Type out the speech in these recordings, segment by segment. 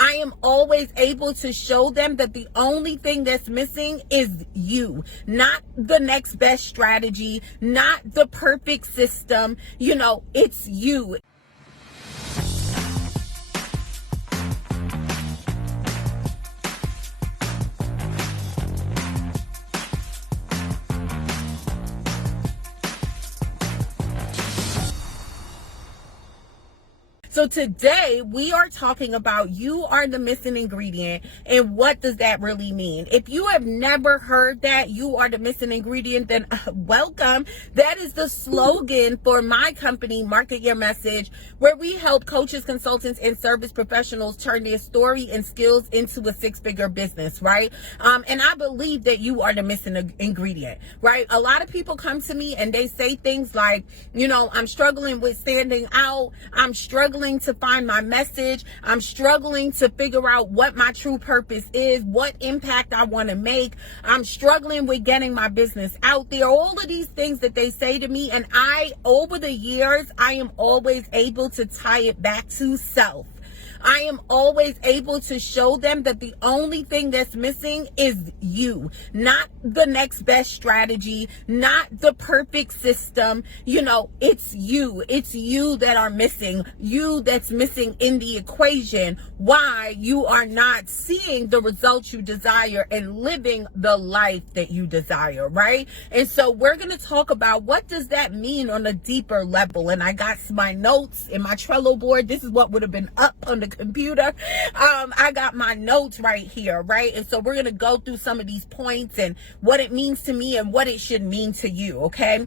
I am always able to show them that the only thing that's missing is you, not the next best strategy, not the perfect system. It's you. So today we are talking about you are the missing ingredient, and what does that really mean? If you have never heard that you are the missing ingredient, then welcome. That is the slogan for my company, Market Your Message, where we help coaches, consultants, and service professionals turn their story and skills into a six-figure business, right? And I believe that you are the missing ingredient, right? A lot of people come to me and they say things like, I'm struggling with standing out. I'm struggling to find my message. I'm struggling to figure out what my true purpose is, what impact I want to make. I'm struggling with getting my business out there. All of these things that they say to me, and over the years, I am always able to tie it back to self. I am always able to show them that the only thing that's missing is you, not the next best strategy, not the perfect system. It's you. It's you that are missing, you that's missing in the equation. Why you are not seeing the results you desire and living the life that you desire, right? And so we're going to talk about what does that mean on a deeper level. And I got my notes in my Trello board. This is what would have been up on the computer. I got my notes right here, right? And so we're going to go through some of these points and what it means to me and what it should mean to you, okay?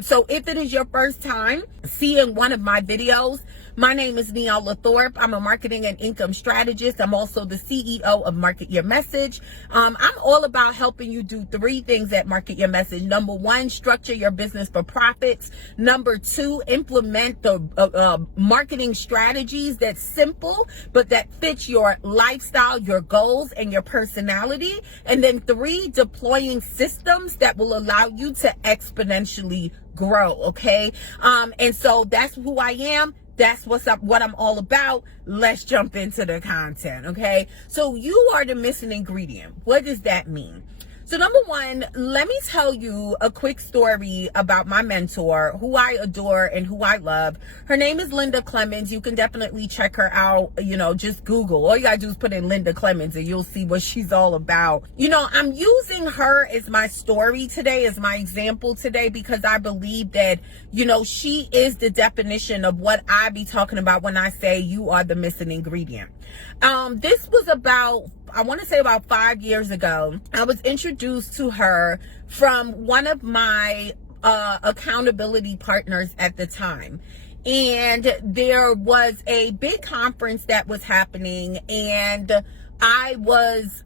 So if it is your first time seeing one of my videos, my name is Neola Thorpe. I'm a marketing and income strategist. I'm also the CEO of Market Your Message. I'm all about helping you do three things at Market Your Message. Number one, structure your business for profits. Number two, implement the marketing strategies that's simple, but that fits your lifestyle, your goals, and your personality. And then three, deploying systems that will allow you to exponentially grow, okay? And so that's who I am. That's what I'm all about. Let's jump into the content, okay? So you are the missing ingredient. What does that mean? So number one, let me tell you a quick story about my mentor, who I adore and who I love. Her name is Linda Clemens. You can definitely check her out. Just Google. All you gotta do is put in Linda Clemens and you'll see what she's all about. I'm using her as my story today, as my example today, because I believe that, she is the definition of what I be talking about when I say you are the missing ingredient. This was about 5 years ago. I was introduced to her from one of my accountability partners at the time. And there was a big conference that was happening, and I was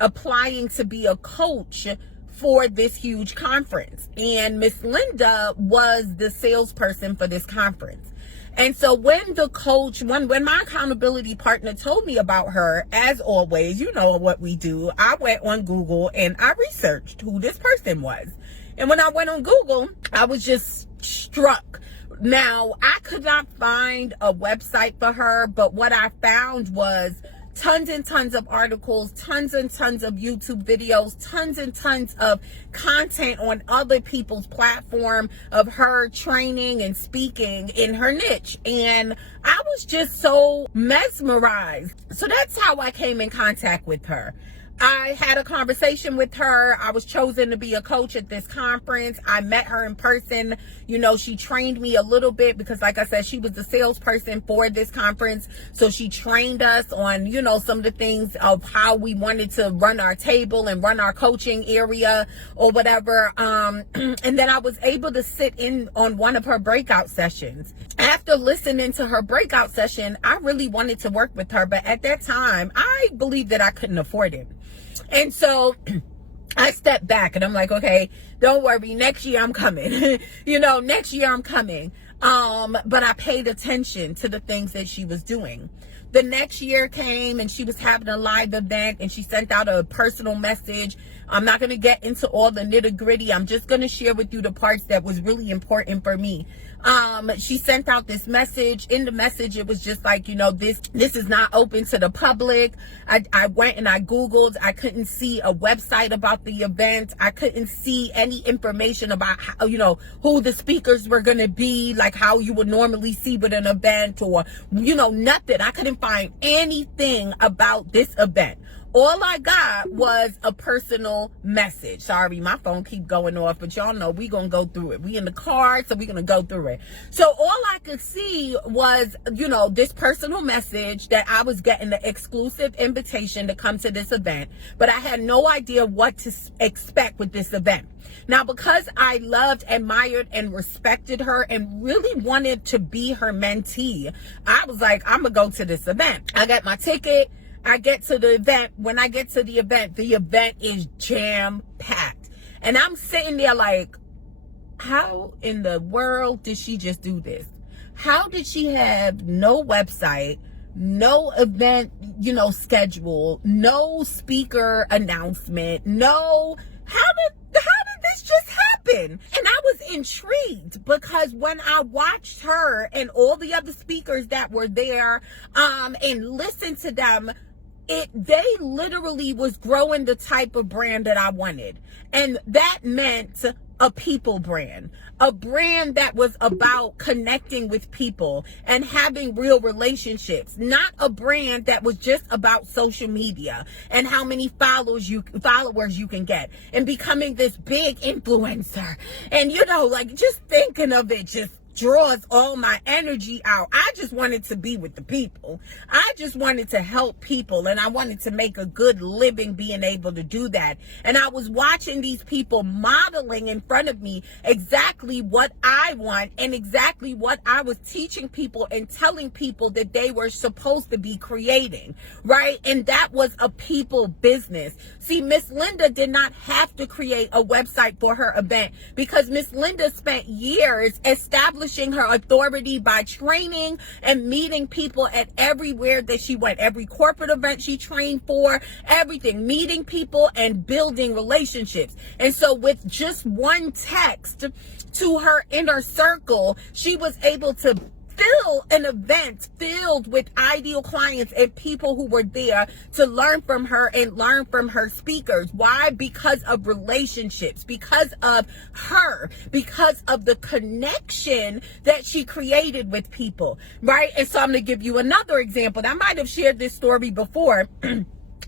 applying to be a coach for this huge conference. And Miss Linda was the salesperson for this conference. And so when my accountability partner told me about her, as always, you know what we do, I went on Google and I researched who this person was. And when I went on Google, I was just struck. Now, I could not find a website for her, but what I found was tons and tons of articles, tons and tons of YouTube videos, tons and tons of content on other people's platform of her training and speaking in her niche. And I was just so mesmerized. So that's how I came in contact with her. I had a conversation with her. I was chosen to be a coach at this conference. I met her in person. She trained me a little bit because, like I said, she was the salesperson for this conference. So she trained us on, some of the things of how we wanted to run our table and run our coaching area or whatever. And then I was able to sit in on one of her breakout sessions. After listening to her breakout session, I really wanted to work with her. But at that time, I believed that I couldn't afford it. And so I stepped back and I'm like, okay, don't worry. Next year I'm coming. Next year I'm coming. But I paid attention to the things that she was doing. The next year came and she was having a live event and she sent out a personal message. I'm not going to get into all the nitty gritty. I'm just going to share with you the parts that was really important for me. She sent out this message. In the message, it was just like, this is not open to the public. I went and I Googled. I couldn't see a website about the event. I couldn't see any information about how, who the speakers were going to be, like how you would normally see with an event, or, nothing. I couldn't find anything about this event. All I got was a personal message. Sorry, my phone keep going off, but y'all know we gonna go through it. We in the car, so we gonna go through it. So all I could see was, this personal message that I was getting the exclusive invitation to come to this event, but I had no idea what to expect with this event. Now, because I loved, admired, and respected her and really wanted to be her mentee, I was like, I'm gonna go to this event. I got my ticket. I get to the event. When I get to the event is jam-packed. And I'm sitting there like, how in the world did she just do this? How did she have no website, no event, schedule, no speaker announcement, how did this just happen? And I was intrigued because when I watched her and all the other speakers that were there, and listened to them, they literally was growing the type of brand that I wanted. And that meant a people brand, a brand that was about connecting with people and having real relationships, not a brand that was just about social media and how many followers you can get and becoming this big influencer. And just thinking of it just draws all my energy out. I just wanted to be with the people. I just wanted to help people, and I wanted to make a good living being able to do that. And I was watching these people modeling in front of me exactly what I want and exactly what I was teaching people and telling people that they were supposed to be creating, right? And that was a people business. See, Miss Linda did not have to create a website for her event because Miss Linda spent years establishing her authority by training and meeting people at everywhere that she went, every corporate event she trained for, everything, meeting people and building relationships. And so with just one text to her inner circle, she was able to fill an event filled with ideal clients and people who were there to learn from her and learn from her speakers. Why? Because of relationships, because of her, because of the connection that she created with people, right? And so I'm going to give you another example. I might have shared this story before.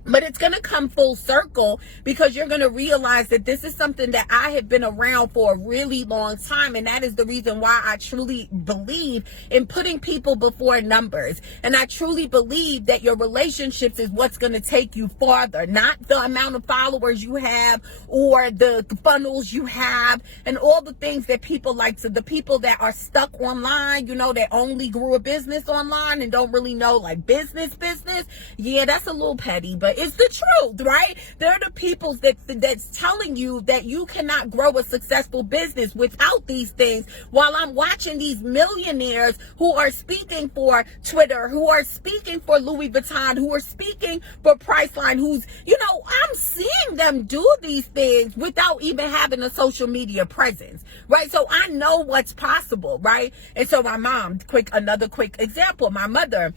But it's going to come full circle because you're going to realize that this is something that I have been around for a really long time. And that is the reason why I truly believe in putting people before numbers. And I truly believe that your relationships is what's going to take you farther, not the amount of followers you have or the funnels you have and all the things that people like to, the people that are stuck online, that only grew a business online and don't really know like business. Yeah, that's a little petty, but it's the truth, right? They're the people that's telling you that you cannot grow a successful business without these things. While I'm watching these millionaires who are speaking for Twitter, who are speaking for Louis Vuitton, who are speaking for Priceline, I'm seeing them do these things without even having a social media presence, right? So I know what's possible, right? And so my mom, another quick example, my mother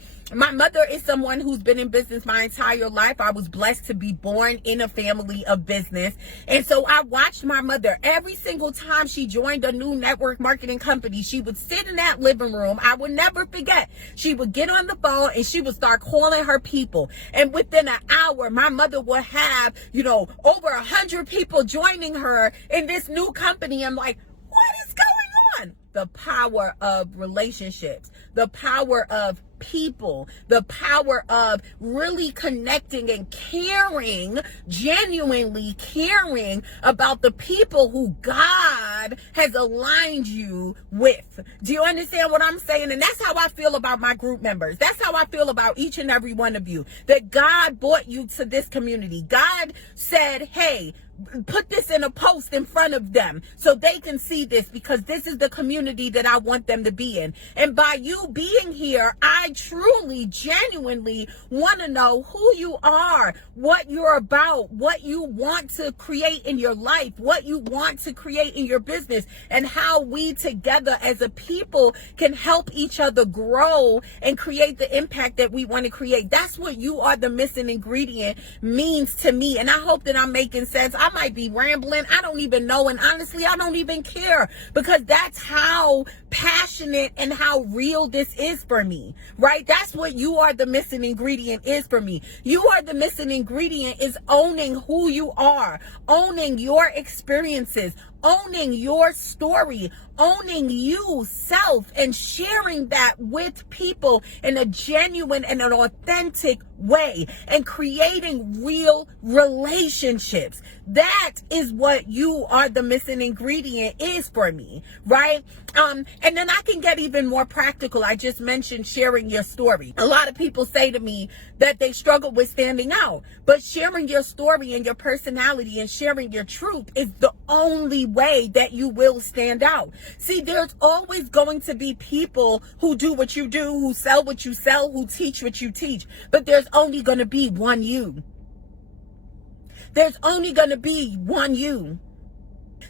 is someone who's been in business my entire life. I was blessed to be born in a family of business. And so I watched my mother every single time she joined a new network marketing company. She would sit in that living room. I would never forget. She would get on the phone and she would start calling her people. And within an hour, my mother would have, over 100 people joining her in this new company. I'm like, what is going on? The power of relationships, the power of people, the power of really connecting and caring, genuinely caring about the people who God has aligned you with. Do you understand what I'm saying? And that's how I feel about my group members. That's how I feel about each and every one of you, that God brought you to this community. God said, hey, put this in a post in front of them so they can see this, because this is the community that I want them to be in. And by you being here, I truly, genuinely want to know who you are, what you're about, what you want to create in your life, what you want to create in your business, and how we together as a people can help each other grow and create the impact that we want to create. That's what you are the missing ingredient means to me. And I hope that I'm making sense. I might be rambling. I don't even know. And honestly, I don't even care, because that's how passionate and how real this is for me, right? That's what you are the missing ingredient is for me. You are the missing ingredient is owning who you are, owning your experiences, owning your story, owning you, self, and sharing that with people in a genuine and an authentic way, and creating real relationships. That is what you are the missing ingredient is for me, right? And then I can get even more practical. I just mentioned sharing your story. A lot of people say to me that they struggle with standing out, but sharing your story and your personality and sharing your truth is the only way that you will stand out. See, there's always going to be people who do what you do, who sell what you sell, who teach what you teach, but there's only going to be one you. There's only going to be one you.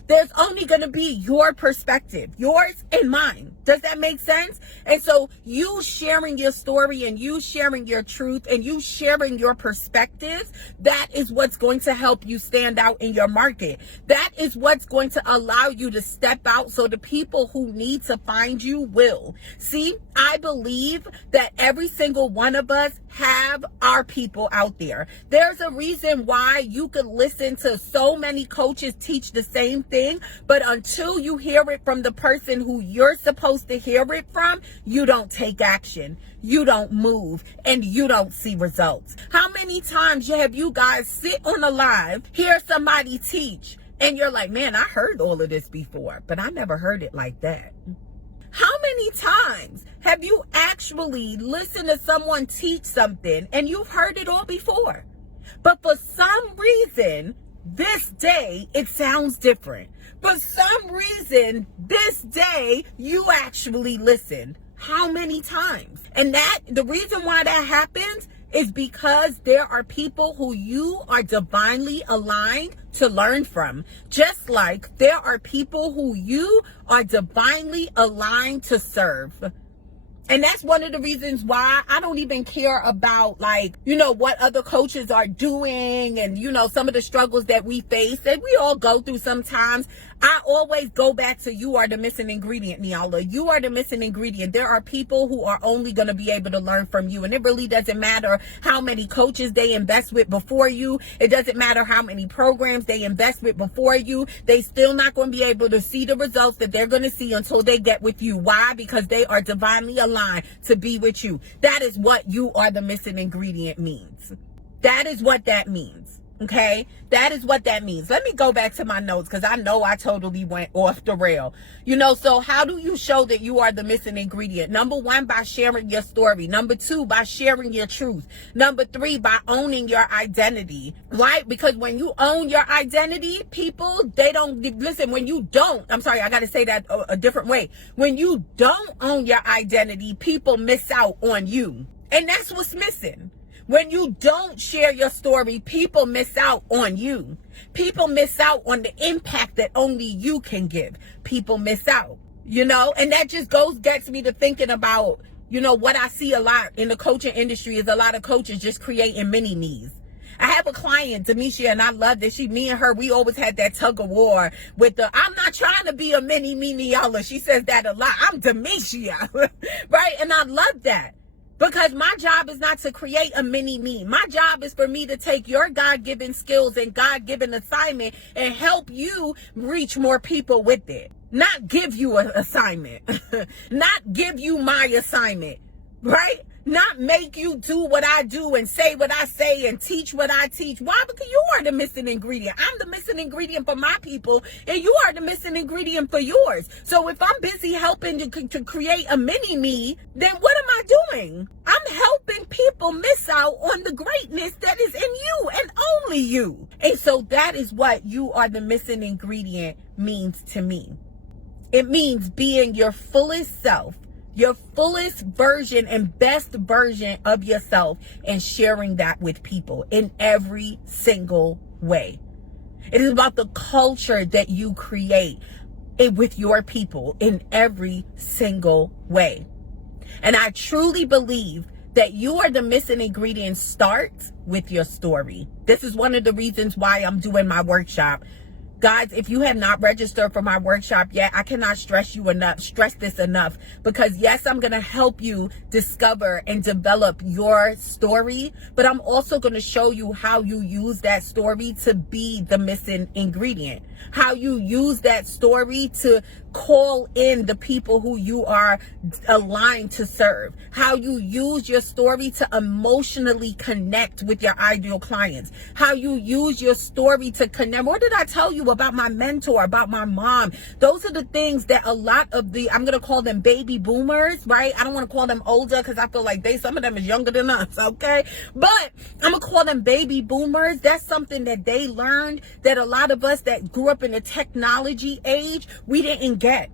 There's only going to be your perspective, yours and mine. Does that make sense? And so you sharing your story and you sharing your truth and you sharing your perspectives, that is what's going to help you stand out in your market. That is what's going to allow you to step out so the people who need to find you will. See, I believe that every single one of us have our people out there. There's a reason why you could listen to so many coaches teach the same thing, but until you hear it from the person who you're supposed to hear it from, you don't take action, you don't move, and you don't see results. How many times have you guys sit on a live, hear somebody teach, and you're like, man, I heard all of this before, but I never heard it like that? How many times have you actually listened to someone teach something and you've heard it all before, but for some reason this day it sounds different? For some reason this day you actually listened. How many times? And that the reason why that happens is because there are people who you are divinely aligned to learn from, just like there are people who you are divinely aligned to serve. And that's one of the reasons why I don't even care about, like, you know, what other coaches are doing and, you know, some of the struggles that we face that we all go through sometimes. I always go back to you are the missing ingredient, Niala. You are the missing ingredient. There are people who are only going to be able to learn from you. And it really doesn't matter how many coaches they invest with before you. It doesn't matter how many programs they invest with before you. They still not going to be able to see the results that they're going to see until they get with you. Why? Because they are divinely aligned to be with you. That is what you are the missing ingredient means. That is what that means. Okay, that is what that means. Let me go back to my notes because I know I totally went off the rail. You know, so how do you show that you are the missing ingredient? Number one, by sharing your story. Number two, by sharing your truth. Number three, by owning your identity, right? Because when you own your identity, people, they don't listen. When you don't, I'm sorry, I got to say that a different way. When you don't own your identity, people miss out on you. And that's what's missing. When you don't share your story, people miss out on you. People miss out on the impact that only you can give. People miss out, you know, and that just gets me to thinking about, you know, what I see a lot in the coaching industry is a lot of coaches just creating mini me's. I have a client, Demisha, and I love that me and her, we always had that tug of war with the, I'm not trying to be a mini me, Niala. She says that a lot. I'm Demisha, right? And I love that. Because my job is not to create a mini me. My job is for me to take your God-given skills and God-given assignment and help you reach more people with it. Not give you an assignment. Not give you my assignment, right? not make you do what I do and say what I say and teach what I teach. Why? Because you are the missing ingredient. I'm the missing ingredient for my people, and you are the missing ingredient for yours. So if I'm busy helping to create a mini me, then what am I doing? I'm helping people miss out on the greatness that is in you and only you. And so that is what you are the missing ingredient means to me. It means being your fullest self, your fullest version and best version of yourself, and sharing that with people in every single way. It is about the culture that you create with your people in every single way. And I truly believe that you are the missing ingredient starts with your story. This is one of the reasons why I'm doing my workshop. Guys, if you have not registered for my workshop yet, I cannot stress this enough, because yes, I'm going to help you discover and develop your story, but I'm also going to show you how you use that story to be the missing ingredient, how you use that story to call in the people who you are aligned to serve, how you use your story to emotionally connect with your ideal clients, how you use your story to connect. What did I tell you about my mentor, about my mom? Those are the things that a lot of I'm going to call them baby boomers, right? I don't want to call them older because I feel like some of them is younger than us, okay? But I'm going to call them baby boomers. That's something that they learned that a lot of us that grew up in the technology age, we didn't get.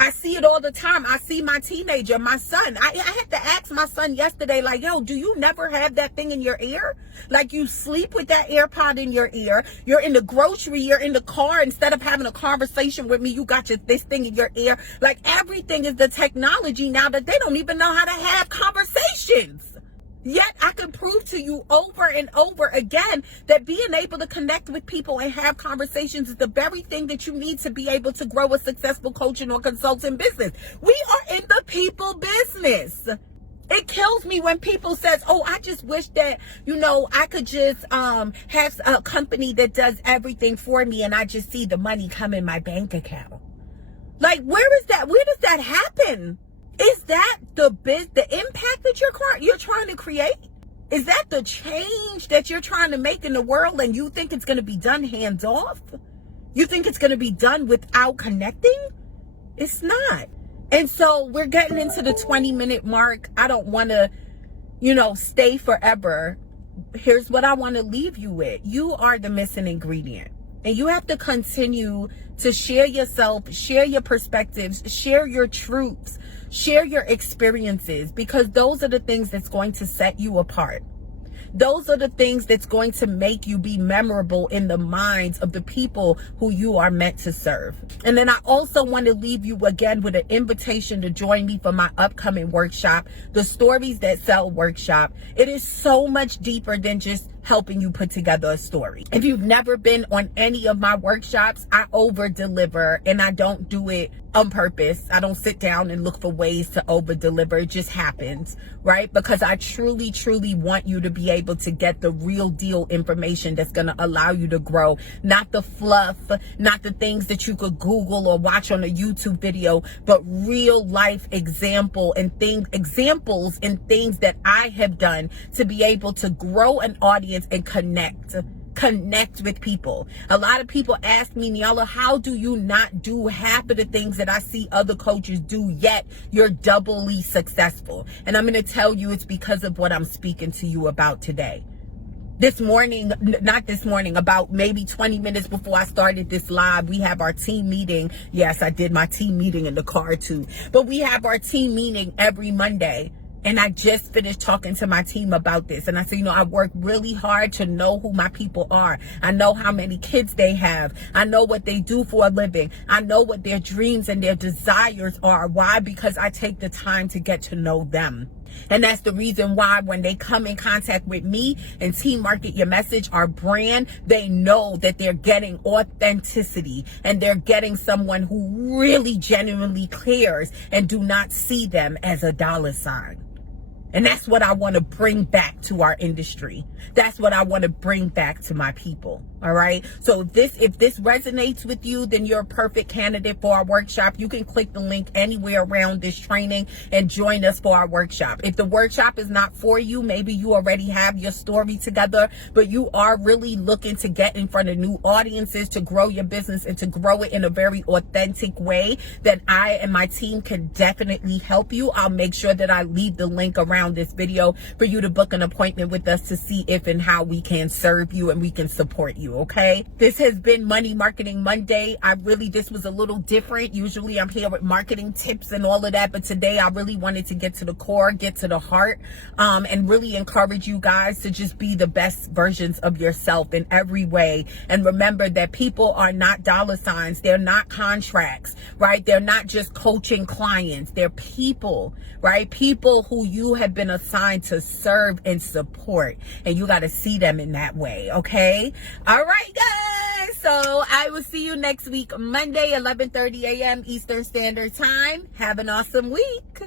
I see it all the time. I see my teenager, my son. I had to ask my son yesterday, like, yo, do you never have that thing in your ear? Like, you sleep with that AirPod in your ear. You're in the grocery, you're in the car. Instead of having a conversation with me, you got this thing in your ear. Like, everything is the technology now that they don't even know how to have conversations. Yet I can prove to you over and over again that being able to connect with people and have conversations is the very thing that you need to be able to grow a successful coaching or consulting business. We are in the people business. It kills me when people says, oh, I just wish that, I could just have a company that does everything for me and I just see the money come in my bank account. Like, where is that? Where does that happen? Is that the impact that you're trying to create? Is that the change that you're trying to make in the world, and you think it's going to be done hands off? You think it's going to be done without connecting? It's not. And so we're getting into the 20-minute mark. I don't want to, stay forever. Here's what I want to leave you with. You are the missing ingredient. And you have to continue to share yourself, share your perspectives, share your truths, share your experiences, because those are the things that's going to set you apart. Those are the things that's going to make you be memorable in the minds of the people who you are meant to serve. And then I also want to leave you again with an invitation to join me for my upcoming workshop, the Stories That Sell workshop. It is so much deeper than just helping you put together a story. If you've never been on any of my workshops, I over deliver, and I don't do it on purpose. I don't sit down and look for ways to over deliver. It just happens, right? Because I truly, truly want you to be able to get the real deal information that's going to allow you to grow, not the fluff, not the things that you could Google or watch on a YouTube video, but real life examples and things that I have done to be able to grow an audience and connect with people. A lot of people ask me, Niala, how do you not do half of the things that I see other coaches do, yet you're doubly successful? And I'm going to tell you it's because of what I'm speaking to you about today. About maybe 20 minutes before I started this live, we have our team meeting. Yes, I did my team meeting in the car too. But we have our team meeting every Monday. And I just finished talking to my team about this. And I said, I work really hard to know who my people are. I know how many kids they have. I know what they do for a living. I know what their dreams and their desires are. Why? Because I take the time to get to know them. And that's the reason why when they come in contact with me and Team Market Your Message, our brand, they know that they're getting authenticity and they're getting someone who really genuinely cares and do not see them as a dollar sign. And that's what I want to bring back to our industry. That's what I want to bring back to my people. All right. So if this resonates with you, then you're a perfect candidate for our workshop. You can click the link anywhere around this training and join us for our workshop. If the workshop is not for you, maybe you already have your story together, but you are really looking to get in front of new audiences, to grow your business and to grow it in a very authentic way, then I and my team can definitely help you. I'll make sure that I leave the link around this video for you to book an appointment with us to see if and how we can serve you and we can support you. Okay, this has been Money Marketing Monday. This was a little different. Usually I'm here with marketing tips and all of that, but today I really wanted to get to the core, get to the heart, and really encourage you guys to just be the best versions of yourself in every way. And remember that people are not dollar signs. They're not contracts, right? They're not just coaching clients. They're people, right? People who you have been assigned to serve and support, and you got to see them in that way. Okay. All right, guys. So I will see you next week, Monday, 11:30 a.m. Eastern Standard Time. Have an awesome week.